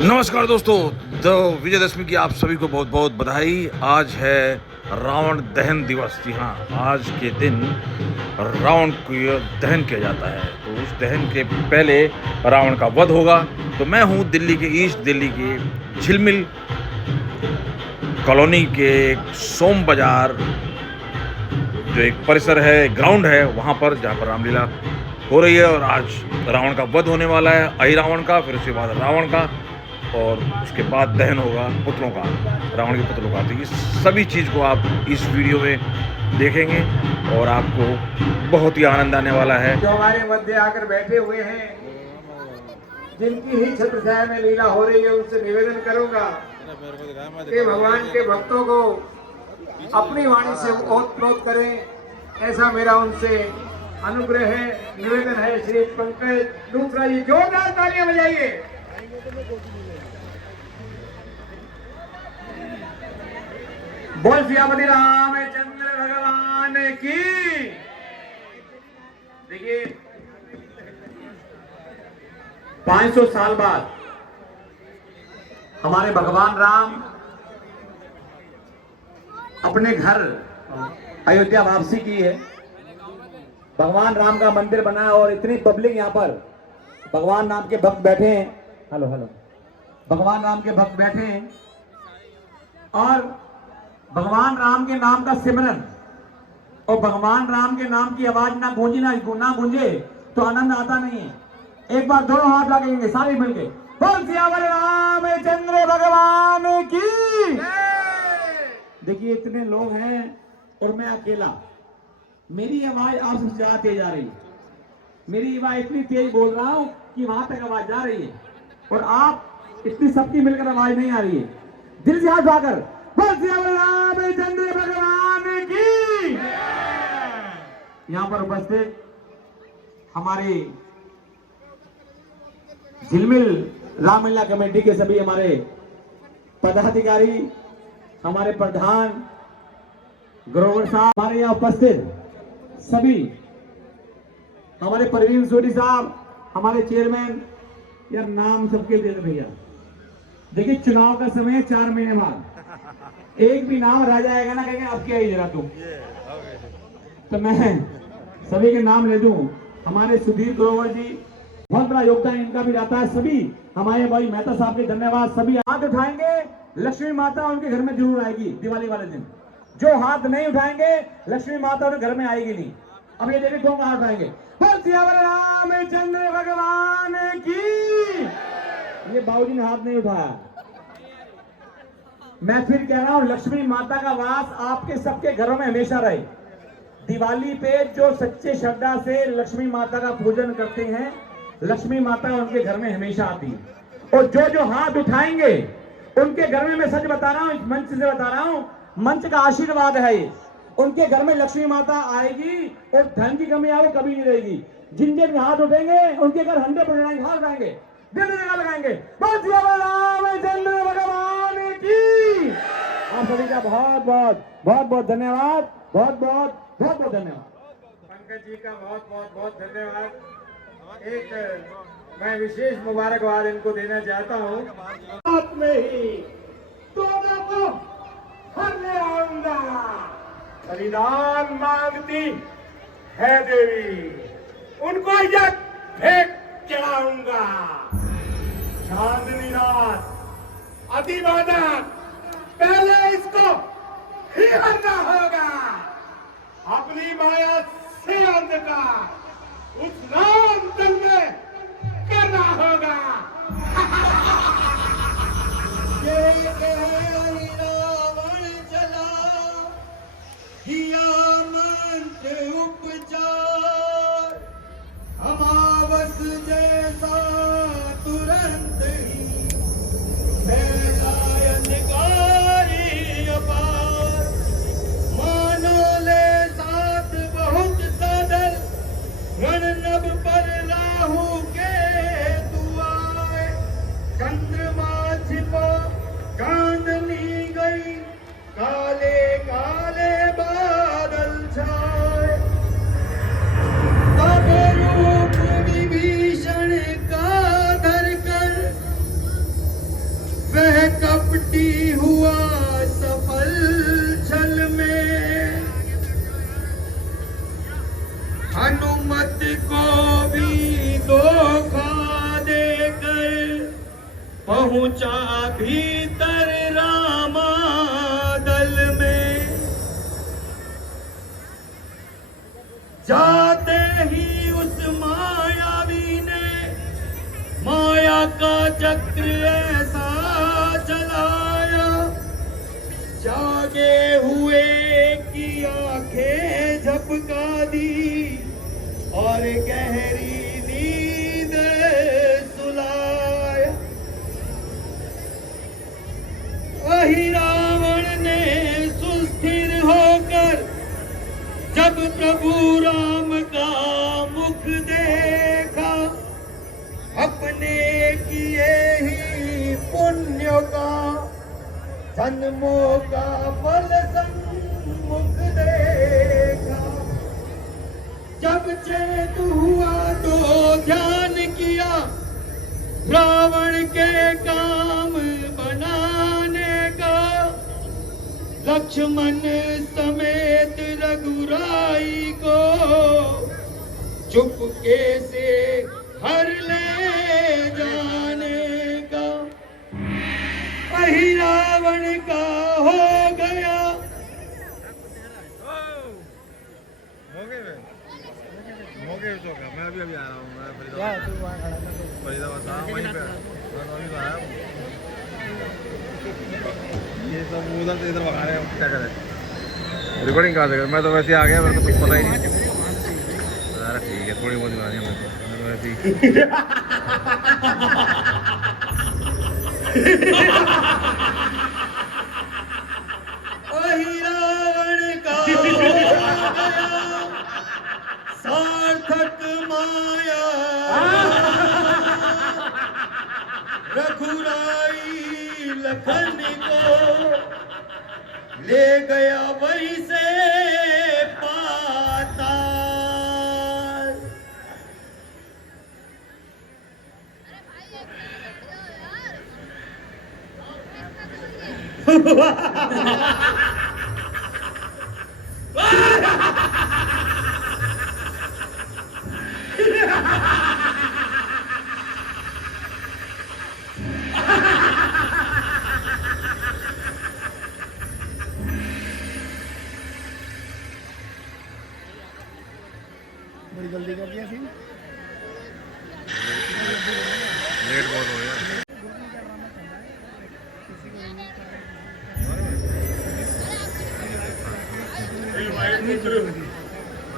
नमस्कार दोस्तों, तो विजयदशमी की आप सभी को बहुत बहुत बधाई। आज है रावण दहन दिवस। जी हाँ, आज के दिन रावण को दहन किया जाता है। तो उस दहन के पहले रावण का वध होगा। तो मैं हूँ दिल्ली के ईस्ट दिल्ली के झिलमिल कॉलोनी के सोम बाजार, जो एक परिसर है, ग्राउंड है, वहाँ पर जहाँ पर रामलीला हो रही है। और आज रावण का वध होने वाला है, अहि रावण का, फिर उसके बाद रावण का, और उसके बाद दहन होगा पुतलों का, रावण के पुतलों का। तो ये सभी चीज़ को आप इस वीडियो में देखेंगे और आपको बहुत ही आनंद आने वाला है। जो हमारे मध्य आकर बैठे हुए हैं, जिनकी ही छत्र छाया में लीला हो रही है, उनसे निवेदन करूंगा कि भगवान के भक्तों को अपनी वाणी से ओतप्रोत करें। ऐसा मेरा उनसे अनुग्रह है, निवेदन है। श्री पंकज दूसरा, ये जोरदार तालियां बजाइए। बोल सियापति रामचंद्र भगवान की। देखिए, 500 साल बाद हमारे भगवान राम अपने घर अयोध्या वापसी की है। भगवान राम का मंदिर बना है और इतनी पब्लिक यहाँ पर भगवान राम के भक्त बैठे हैं। हेलो हेलो, भगवान राम के भक्त बैठे हैं और भगवान राम के नाम का सिमरन और भगवान राम के नाम की आवाज ना गूंजे तो आनंद आता नहीं है। एक बार दोनों हाथ लगेंगे सारे मिलके, बोल सियावर रामचंद्र भगवान की। देखिए, इतने लोग हैं और मैं अकेला। मेरी आवाज आप सबसे ज्यादा तेज आ रही है। मेरी आवाज इतनी तेज बोल रहा हूं कि वहां तक आवाज जा रही है और आप इतनी सबकी मिलकर आवाज नहीं आ रही है। दिल से हाथ उठाकर बोल सियावर रामचंद्र भगवान की। यहां पर उपस्थित हमारे झिलमिल रामलीला कमेटी के सभी हमारे पदाधिकारी, हमारे प्रधान ग्रोवर साहब, हमारे यहाँ उपस्थित सभी, हमारे परवीन सोनी साहब, हमारे चेयरमैन। यार नाम सबके दे दे भैया। देखिए, चुनाव का समय है, 4 महीने बाद एक भी नाम रह जाएगा ना, कहेंगे अब क्या ही जरा तुम। तो मैं सभी के नाम ले दूं। हमारे सुधीर ग्रोवर जी, बहुत बड़ा योगदान इनका भी रहता है। सभी हमारे भाई मेहता साहब के धन्यवाद। सभी हाथ उठाएंगे, लक्ष्मी माता उनके घर में जरूर आएगी दिवाली वाले दिन। जो हाथ नहीं उठाएंगे, लक्ष्मी माता उनके घर में आएगी नहीं। अब ये देखिए कौन हाथ उठाएंगे। बोल सियावर रामचंद्र भगवान की। ये बाबूजी ने हाथ नहीं उठाया। मैं फिर कह रहा हूं, लक्ष्मी माता का वास आपके सबके घरों में हमेशा रहे। दिवाली पे जो सच्चे श्रद्धा से लक्ष्मी माता का पूजन करते हैं, लक्ष्मी माता उनके घर में हमेशा आती है। और जो जो हाथ उठाएंगे उनके घर में, मैं सच बता रहा हूं, इस मंच से बता रहा हूं, मंच का आशीर्वाद है ये, उनके घर में लक्ष्मी माता आएगी और धन की कमी आए कभी नहीं रहेगी। जिन जिन हाथ उठेंगे उनके घर 100% हाथ उठाएंगे, दिल से लगाएंगे। बोल सियावर रामचंद्र भगवान की। आप सभी का बहुत बहुत धन्यवाद। बहुत धन्यवाद। पंकज जी का बहुत धन्यवाद। एक मैं विशेष मुबारकबाद इनको देना चाहता हूँ। साथ में ही दोनों को हर ले आऊंगा। बलिदान मांगती है देवी, उनको यज्ञ भेंट चढ़ाऊंगा। चांदनी रात अतिवादन, पहले इसको ही हरना होगा। अपनी माया से अंधकार उस राम दल में करना होगा। रावण चला किया मंत्र उपचार, अमावस जैसा तुरंत ही फैला अंधकारी अपार। मानो ले साथ बहुत सादर, रणनभ पर राहु के दुआर। वह कपटी हुआ सफल छल में, हनुमत को भी धोखा देकर पहुंचा भीतर रामा दल में। जाते ही उस मायावी ने माया का चक्र ऐसा चलाया, जागे हुए की आंखें झपका दी और गहरी नींद सुलाया। वही रावण ने सुस्थिर होकर जब प्रभु राम का मुख देखा, अपने किए ही पुण्य का जन्मों का फल सन्मुख देखा। जब चेत हुआ तो ध्यान किया रावण के काम बनाने का, लक्ष्मण समेत रघुराई को चुपके से हर ले जाने का। वही रावण का हो गया मैं अभी आ रहा हूँ। मैं फरीदाबाद था, वहीं पे अभी तो आया हूँ। ये सब उधर से इधर भगा रहे हैं, क्या करें। रिकॉर्डिंग कहाँ से करें? मैं तो वैसे आ गया, मेरे को कुछ पता ही नहीं। अरे ठीक है, थोड़ी बहुत गानी है मेरे को वैसे ही। वही रावण का हो गया सार्थक माया, रघुराई लखन को ले गया वहीं से पाताल। बड़ी जल्दी कर दिया सीन। लेट बहुत हो गया।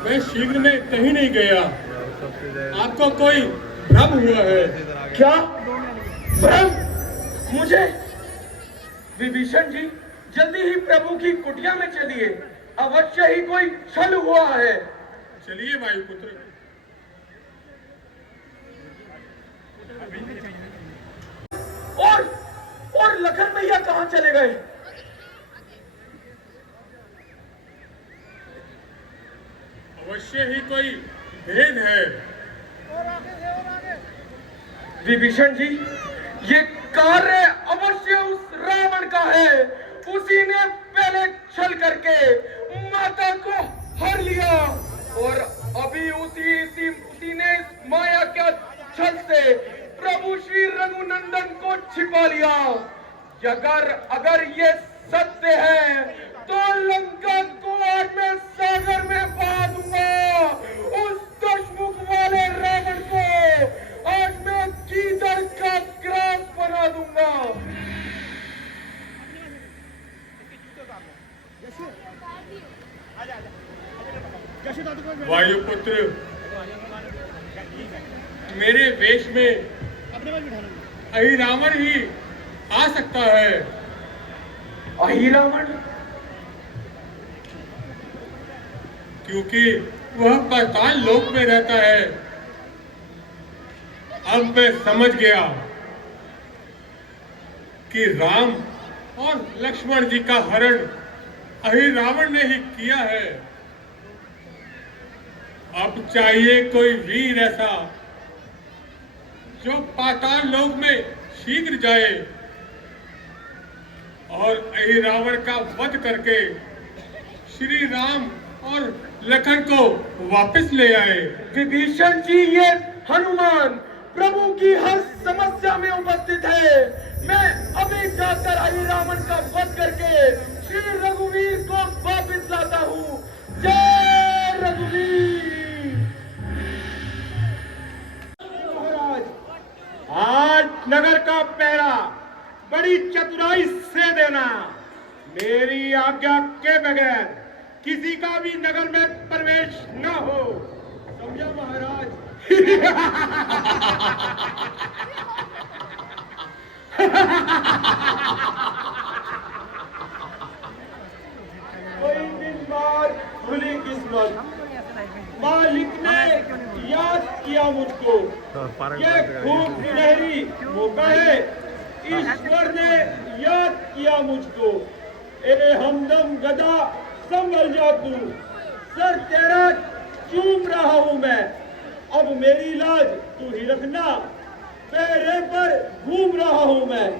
मैं शीघ्र में कहीं नहीं गया, आपको कोई भ्रम हुआ है क्या? भ्रम मुझे? विभीषण जी, जल्दी ही प्रभु की कुटिया में चलिए, अवश्य ही कोई छल हुआ है। चलिए वायुपुत्र। और लखन भैया कहाँ चले गए? अवश्य ही कोई भेद है। विभीषण जी, ये कार्य अवश्य उस रावण का है। उसी ने पहले छल करके माता को हर लिया और अभी उसी ने माया के छल से प्रभु श्री रघुनंदन को छिपा लिया। अगर ये सत्य है तो लंका को आज मैं सागर में बहा दूंगा। उस दशमुख वाले रावण को आज मैं गीदड़ का ग्रास बना दूंगा। वायुपुत्र, मेरे वेश में अहिरावण ही आ सकता है। अहिरावण? क्योंकि वह पाताल लोक में रहता है। अब मैं समझ गया कि राम और लक्ष्मण जी का हरण अहिरावण ने ही किया है। अब चाहिए कोई वीर ऐसा जो पाताल लोक में शीघ्र जाए और अहि रावण का वध करके श्री राम और लखन को वापस ले आए। विभीषण जी, ये हनुमान प्रभु की हर समस्या में उपस्थित है। मैं अभी जाकर अहि रावण का वध करके श्री रघुवीर को वापस लाता हूँ। जय रघुवीर। महाराज, आज नगर का पहरा बड़ी चतुराई से देना। मेरी आज्ञा के बगैर किसी का भी नगर में प्रवेश न हो, समझा महाराज? कोई दिन बाद खुली किस्मत, मालिक ने याद किया मुझको। ये खूब सुनहरी मौका है, ईश्वर ने याद किया मुझको। ए हमदम गदा संभल जा तू, सर तेरा चूम रहा हूं मैं। अब मेरी लाज तू ही रखना, पैरे पर घूम रहा हूं मैं।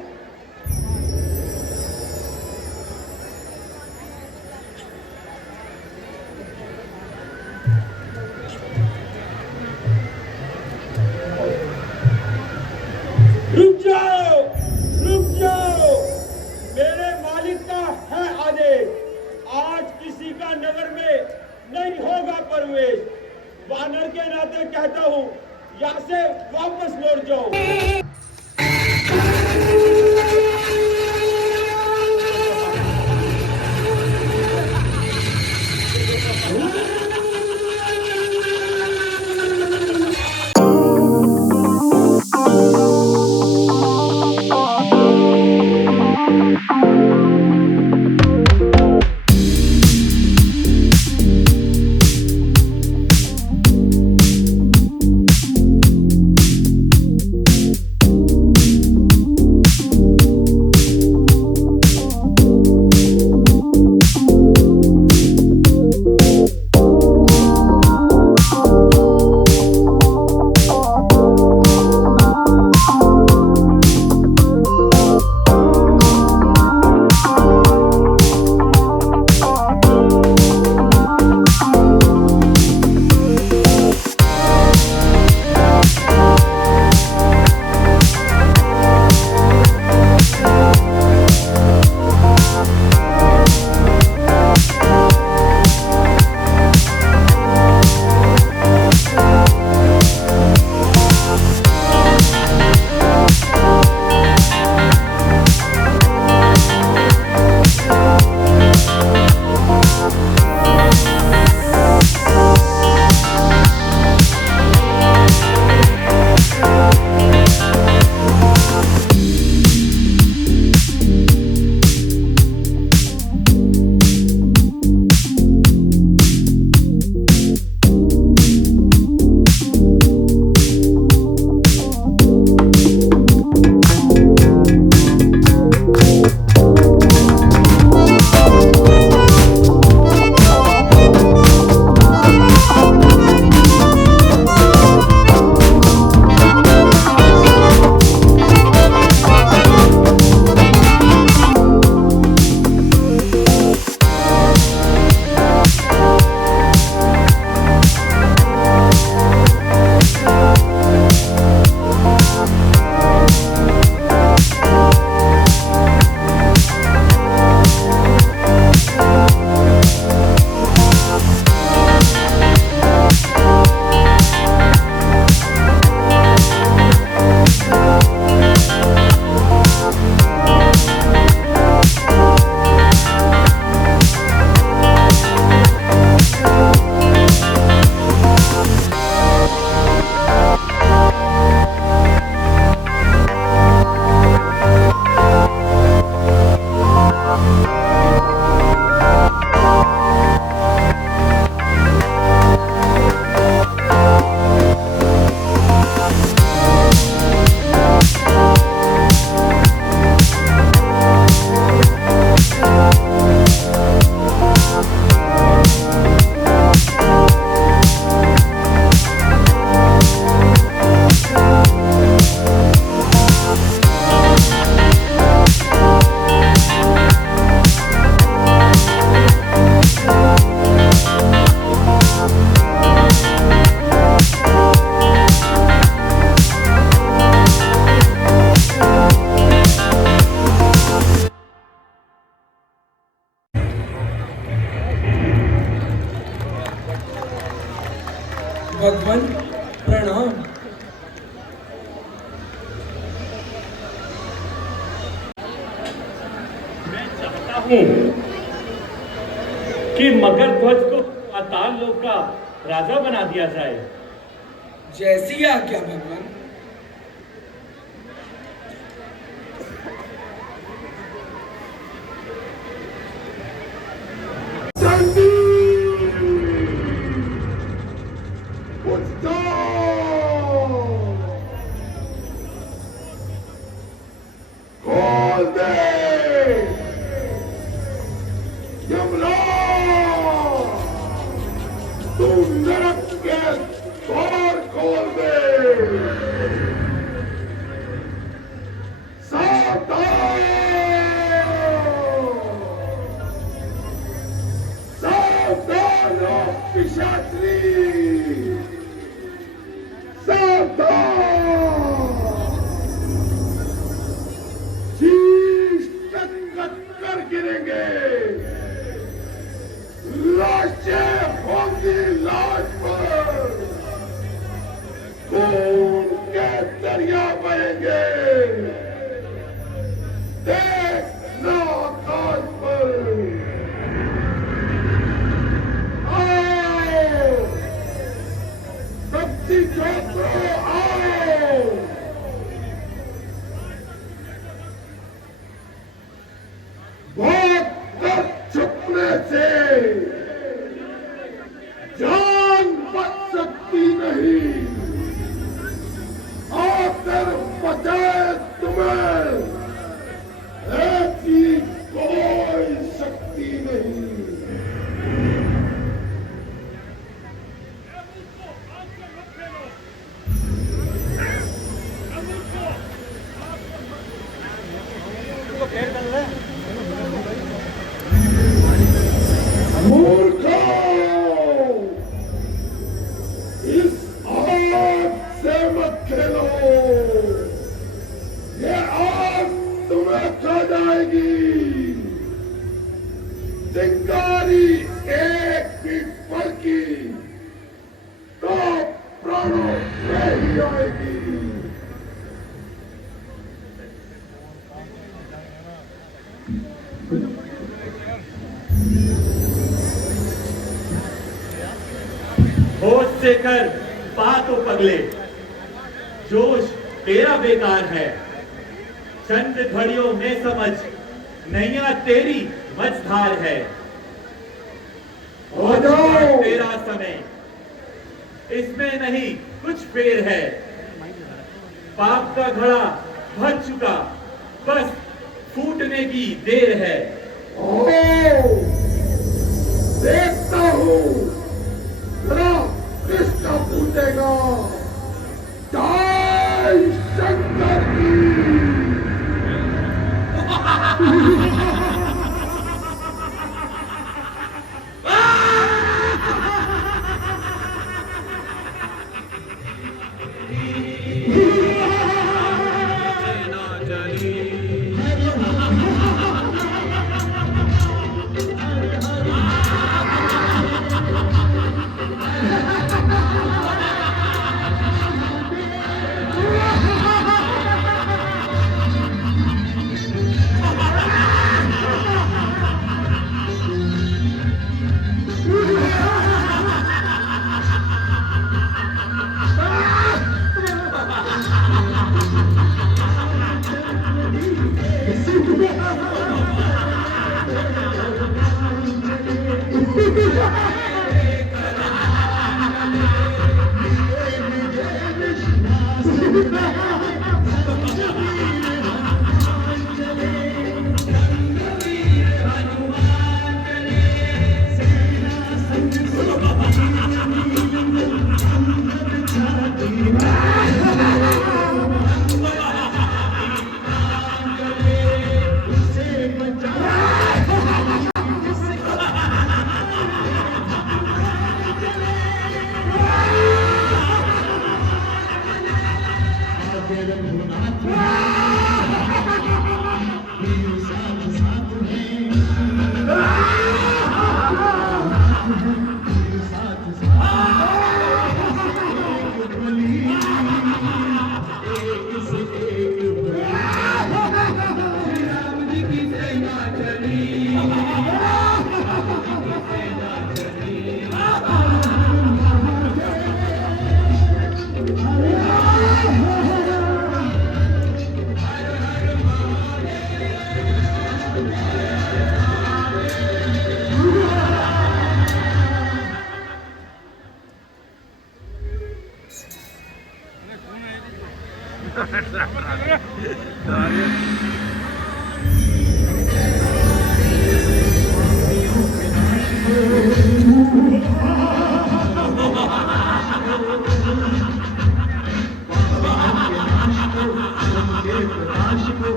रुक जाओ, रुक जाओ, मेरे मालिक का है आदेश। आज किसी का नगर में नहीं होगा प्रवेश। वानर के नाते कहता हूँ, यहाँ से वापस लौट जाओ। भगवान प्रणाम। मैं चाहता हूँ कि मकर ध्वज को पाताल लोक का राजा बना दिया जाए। जैसी आज्ञा भगवान। होश से कर बात तो पगले, जोश तेरा बेकार है। चंद घड़ियों में समझ नैया तेरी मझधार है। तेरा समय इसमें नहीं कुछ फेर है। पाप का घड़ा भर चुका, बस फूटने की देर है। देखता हूँ कृष्ण पूछेगा जय शंकर की।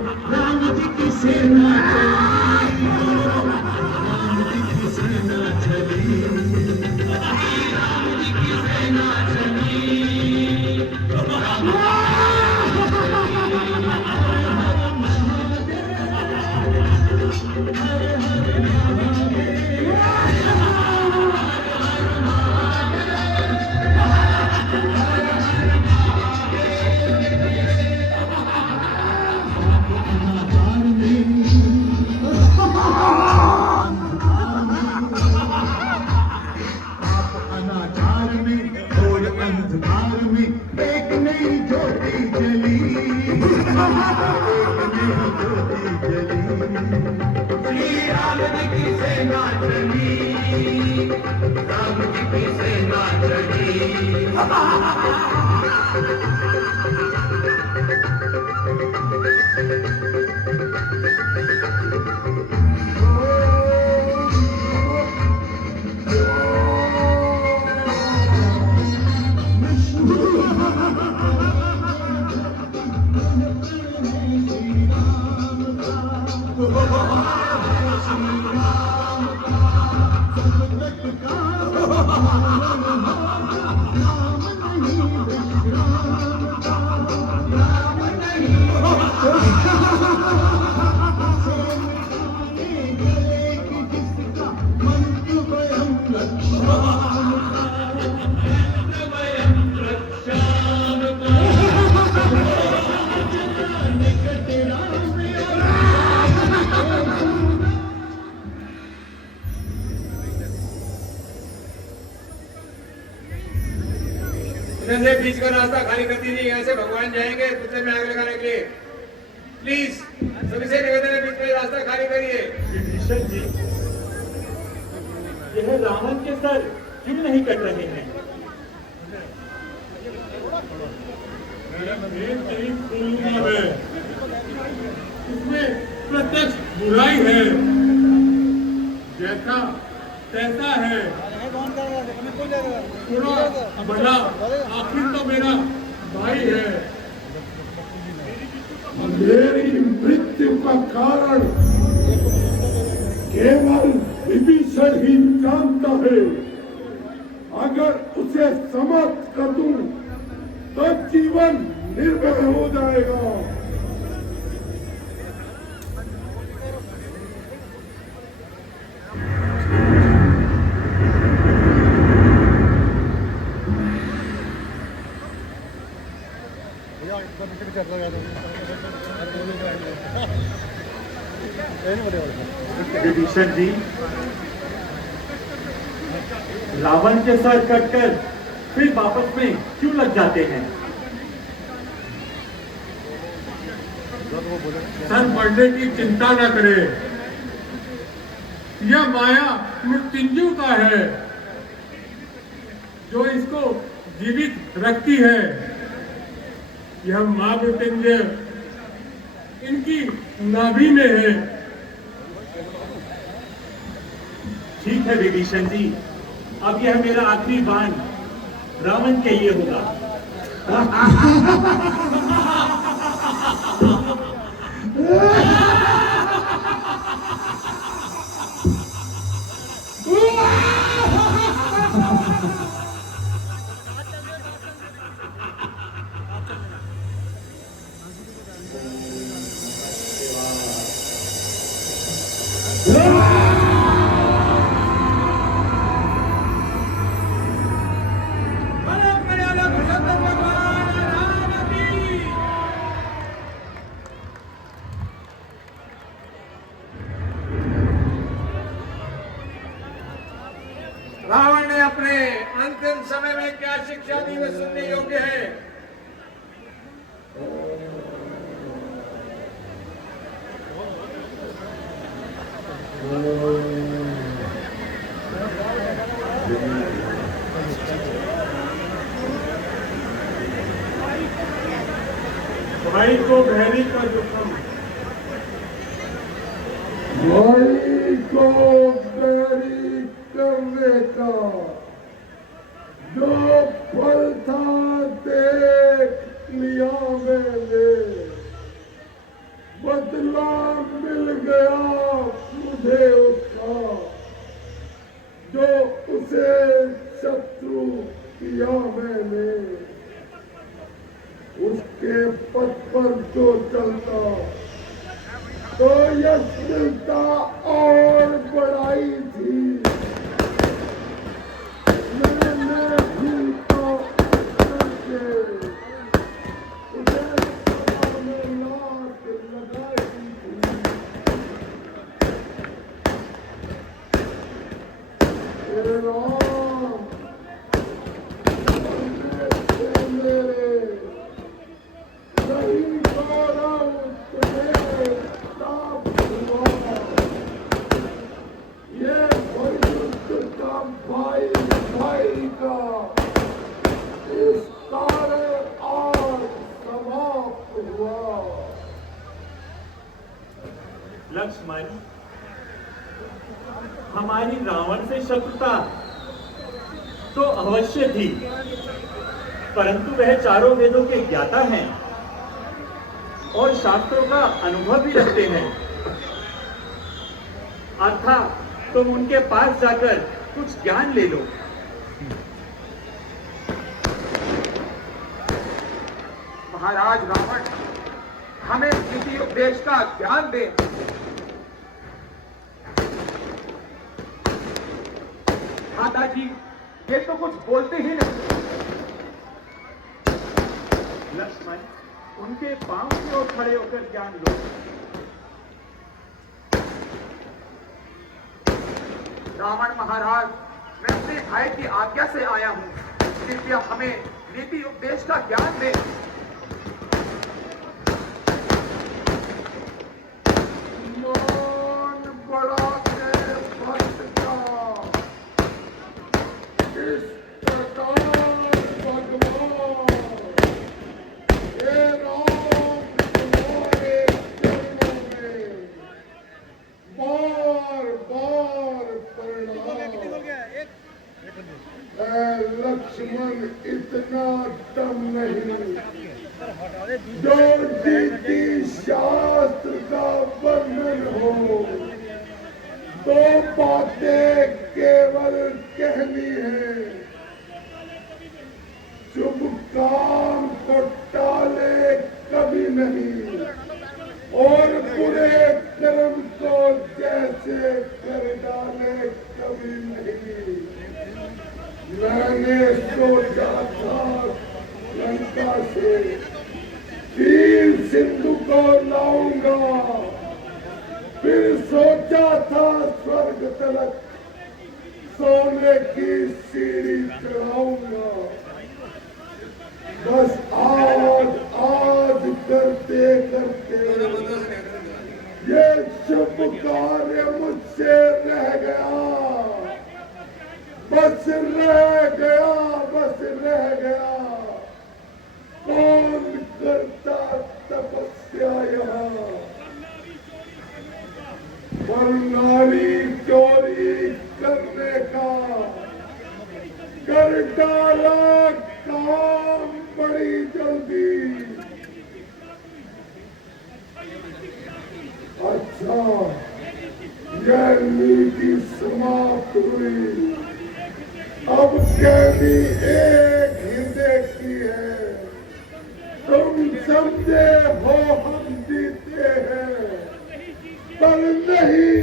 राम जी की सेना चली, राम जी की सेना चली, राम जी की सेना अनाचार में और अंधकार में एक नई ज्योति जली, एक नई ज्योति जली। श्री राम जी की सेना चली, राम जी की सेना चली। इधर से बीच का रास्ता खाली कर दीजिए, यहाँ से भगवान जाएंगे पुतले में आग लगाने के लिए। प्लीज सभी से निवेदन है, बीच में रास्ता खाली करिए। विभीषण जी, यह रावण के सर क्यों नहीं कट रहे हैं? इसमें प्रत्यक्ष बुराई है, जैसा तैसा है। थोड़ा बड़ा आखिर तो मेरा भाई है। मेरी मृत्यु का कारण केवल विभीषण ही जानता है। अगर उसे समाप्त कर दूं तो जीवन निर्भय हो जाएगा। विभीषण जी, रावण के सर कटकर फिर वापस में क्यों लग जाते हैं? सर बढ़ने की चिंता न करे, यह माया मृत्युंजय का है जो इसको जीवित रखती है। यह मां मृत्युंजय इनकी नाभि में है। ठीक है विभीषण जी, अब यह मेरा आखिरी बाण रावण के लिए होगा। रावण ने अपने अंतिम समय में क्या शिक्षा दी वह सुनने योग्य है। भाई को बहरी का दुखम, भाई को बैरी करने का जो फल था देख लिया मैंने। बस बदला मिल गया मुझे उसका, जो उसे शत्रु किया मैंने। उसके पथ पर जो चलता तो यश मिलता और बड़ाई थी। मैंने भी तो करके उसे सभा में लात लगाई थी। हे राम, मरने से मेरे नहीं गौरव तुम्हें प्राप्त हुआ। ये युद्ध का भाई भाई का इस कारण आज समाप्त हुआ। लक्ष्मण, हमारी रावण से शत्रुता तो अवश्य थी, परंतु वह चारों वेदों के ज्ञाता हैं और शास्त्रों का अनुभव भी रखते हैं। अर्थात तुम उनके पास जाकर कुछ ज्ञान ले लो। महाराज रावण हमें नीति उपदेश का ज्ञान दे। दादाजी ये तो कुछ बोलते ही नहीं। लक्ष्मण, उनके पांव की ओर खड़े होकर ज्ञान लो। रावण महाराज, मैं अपने भाई की आज्ञा से आया हूँ, कृपया हमें नीति उपदेश का ज्ञान दे। मान बड़ा के भक्त का इस प्रकार भगवान, हे राम, तुम्हारे चरणों में बार बार प्रणाम। ऐ लक्ष्मण, इतना दम नहीं जो नीति शास्त्र का वर्णन हो। दो बातें केवल कहनी है, शुभ काम को टाले कभी नहीं और बुरे कर्म को जैसे कर डाले कभी नहीं। मैंने सोचा था लंका से तीर सिंधु को लाऊंगा, फिर सोचा था स्वर्ग तलक सोने की सीढ़ी चढ़ाऊंगा। बस आज करते करते ये शुभ कार्य मुझसे रह गया, बस रह गया, बस रह गया। कौन करता तपस्या यहाँ, पर नारी चोरी करने का कर डाला काम बड़ी जल्दी। अच्छा, यह नीति समाप्त हुई। अब कैदी एक हृदय की है। तुम समझे हो हम जीते हैं, पर नहीं,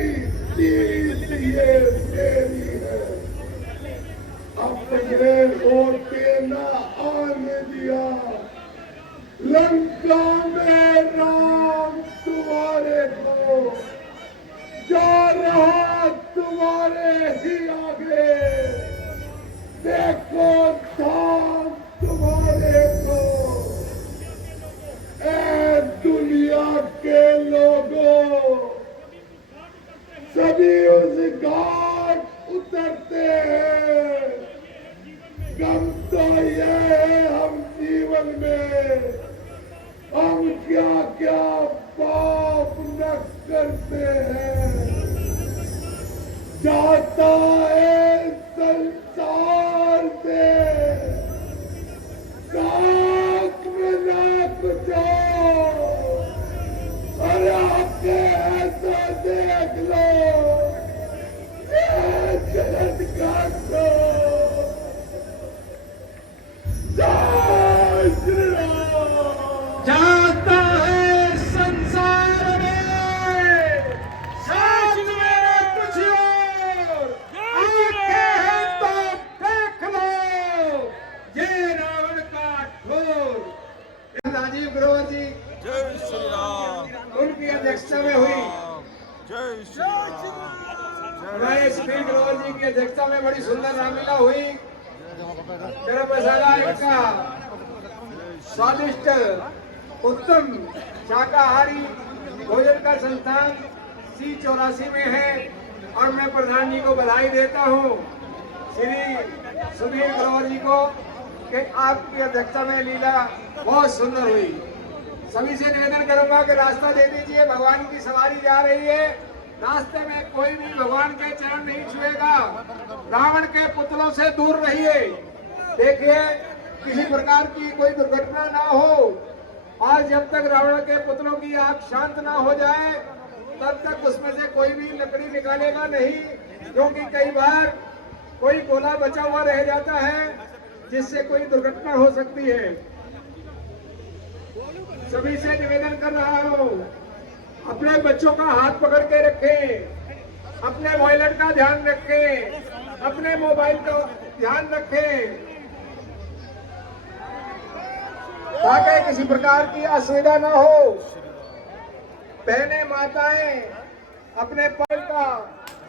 जीत ये तेरी है। अपने होते न आने दिया लंका में राम तुम्हारे को, जा रहा तुम्हारे ही आगे, देखो धाम तुम्हारे को। ऐ दुनिया के लोगों, सभी उस घाट उतरते हैं। गम तो ये है हम जीवन में हम क्या क्या पाप न करते हैं। जाता है संसार से साथ में ना कुछ, अरे तो देख लो, ये चमत्कार को। जय श्री राम। जाता है संसार में साथ मेरे कुछ और आंखें हैं तो देख लो ये रावण का ठोर। राजीव ग्रोवर जी जय श्री राम। उनकी अध्यक्षता में हुई, जय श्री राम। हमारे सुधीर ग्रोवर जी की अध्यक्षता में बड़ी सुंदर रामलीला हुई। गरम मसाला इनका स्वादिष्ट उत्तम शाकाहारी भोजन का संस्थान C84 में है और मैं प्रधान जी को बधाई देता हूँ श्री सुधीर ग्रोवर जी को कि आपकी अध्यक्षता में लीला बहुत सुंदर हुई। सभी से निवेदन करूंगा कि रास्ता दे दीजिए, भगवान की सवारी जा रही है। रास्ते में कोई भी भगवान के चरण नहीं छुएगा। रावण के पुतलों से दूर रहिए। देखिए किसी प्रकार की कोई दुर्घटना ना हो और जब तक रावण के पुतलों की आग शांत ना हो जाए तब तक उसमें से कोई भी लकड़ी निकालेगा नहीं, क्योंकि कई बार कोई गोला बचा हुआ रह जाता है जिससे कोई दुर्घटना हो सकती है। सभी से निवेदन कर रहा हूँ, अपने बच्चों का हाथ पकड़ के रखें, अपने वॉलेट का ध्यान रखें, अपने मोबाइल का ध्यान रखें ताकि किसी प्रकार की असुविधा न हो। बहनें माताएं अपने पल का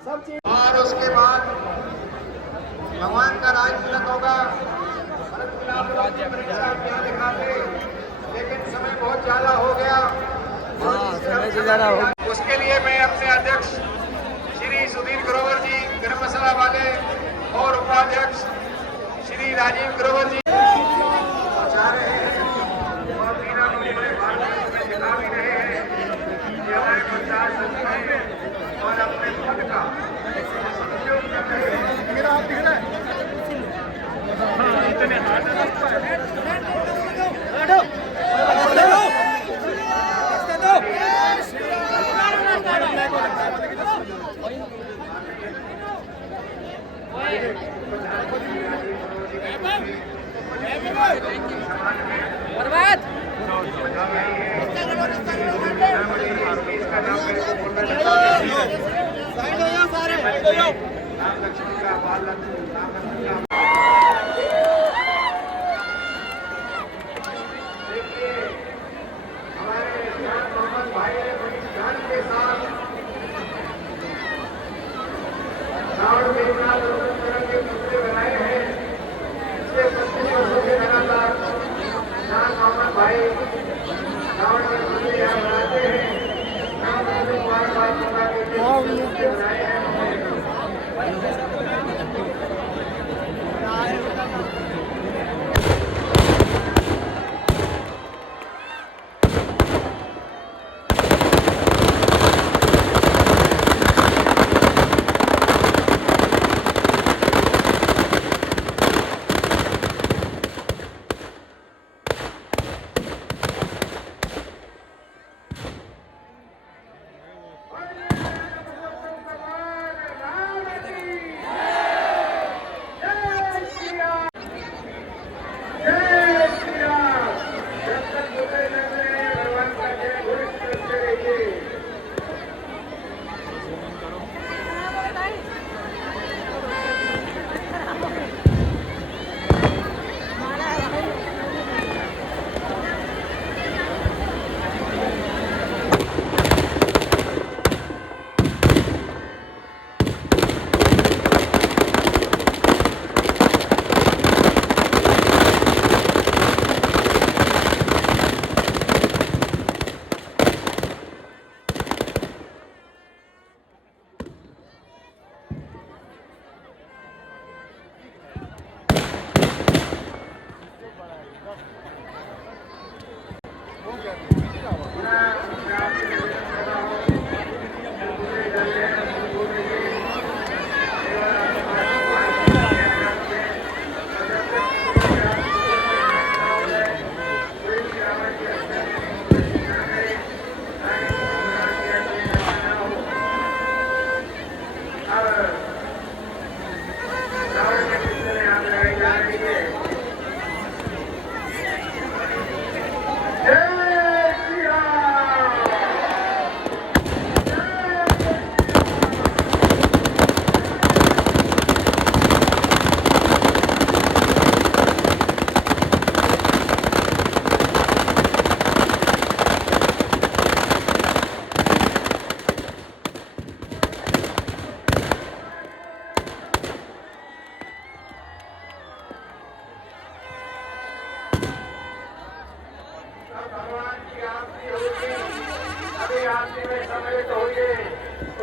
सब चीज और उसके बाद भगवान का राज तिलक होगा। दिखाते लेकिन समय बहुत ज्यादा हो गया। उसके लिए मैं अपने अध्यक्ष श्री सुधीर ग्रोवर जी गरम मसाला वाले और उपाध्यक्ष श्री राजीव ग्रोवर जी जा रहे हैं और मीरा बड़े भारत में दिखा भी रहे हैं कि हमारे प्रचार सचिव हैं और अपने पद का उपयोग कर रहे हैं। बर्बाद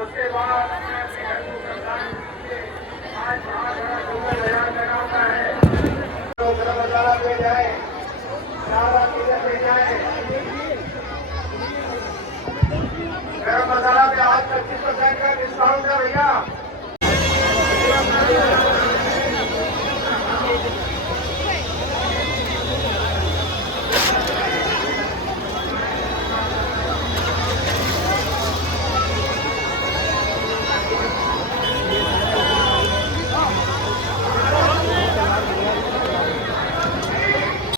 उसके बाद अपने अपने घर को प्रदान कीजिए। आज महागणा सुंदर दयाल लगा